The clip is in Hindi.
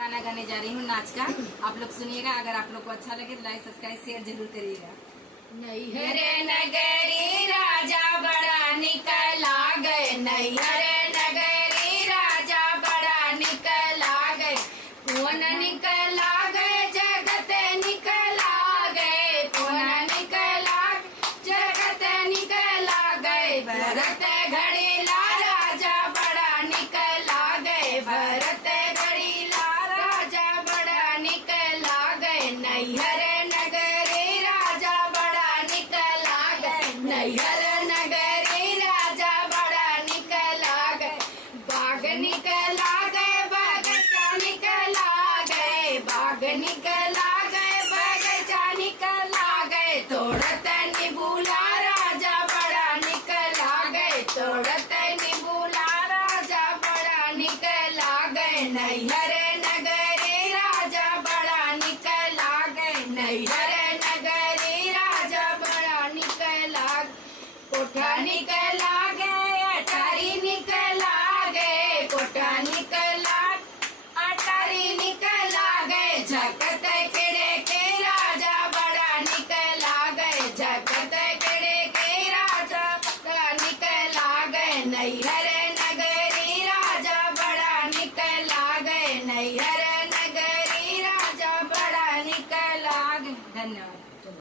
गाना गाने जा रही हूँ नाच का। आप लोग सुनिएगा। अगर आप लोग को अच्छा लगे तो लाइक सब्सक्राइब शेयर जरूर करिएगा। नैहर नगरी राजा बड़ा निकला गए, नैहर नगरी राजा बड़ा निकला गए, कौन निकला गए जगत निकला गए, कौन निकला जगत निकला गए, भरत घड़ीला राजा बड़ा निकला गए, भरत घड़ीला राजा बड़ा निकला गए, नैहर नगरी राजा बड़ा निकला गए, नैहर नगरी राजा बड़ा निकला गए, बाग निकला गए बगीचा निकला गए, बाग निकला गए बगीचा निकला गए, तोड़त निबूला राजा बड़ा निकला गए, तोड़त निबूला राजा बड़ा निकला गए, नैहर नगरी राजा बड़ा निकला गए, नैहर नगरी राजा बड़ा निकला, कोठा निकला गए अटारी निकला गए, कोठा निकला अटारी निकला गए, झकत